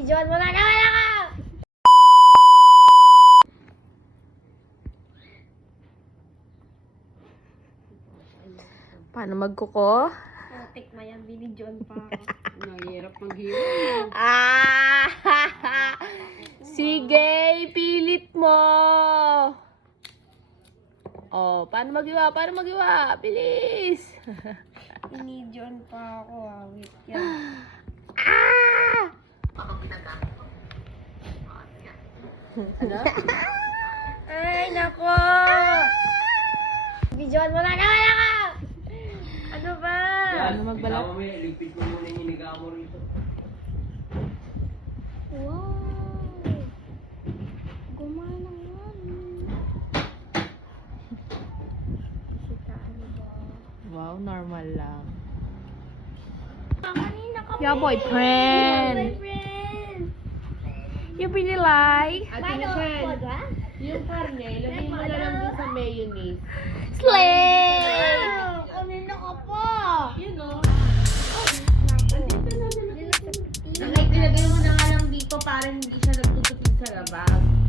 Videoan mo na naman ako! Paano magkuko? Putik na yan, binidyoan pa ako. Nahirap maghirap. Sige, pilit mo. Oh, paano maghiwa? Paano maghiwa? Bilis. Binidyoan pa ako, wait yan. Ano? Ay, nako! Videoan mo na naman ako! Ano ba? Ano magbalat? Tama mo yan, lipid mo muna yung hiniga mo rito. Wow! Gumana yan. Isitaan mo ba? Wow, normal lang. Kanina ka Yeah, boyfriend. boyfriend! You really like? Ate Paano? Michelle, Podwa? yung karne, lagyan mo na lang dun sa mayonnaise. Slay! Kanina ka pa! Yun o. Nandito na. Ilagay mo na nga lang dito para hindi siya nagtutupid sa labas.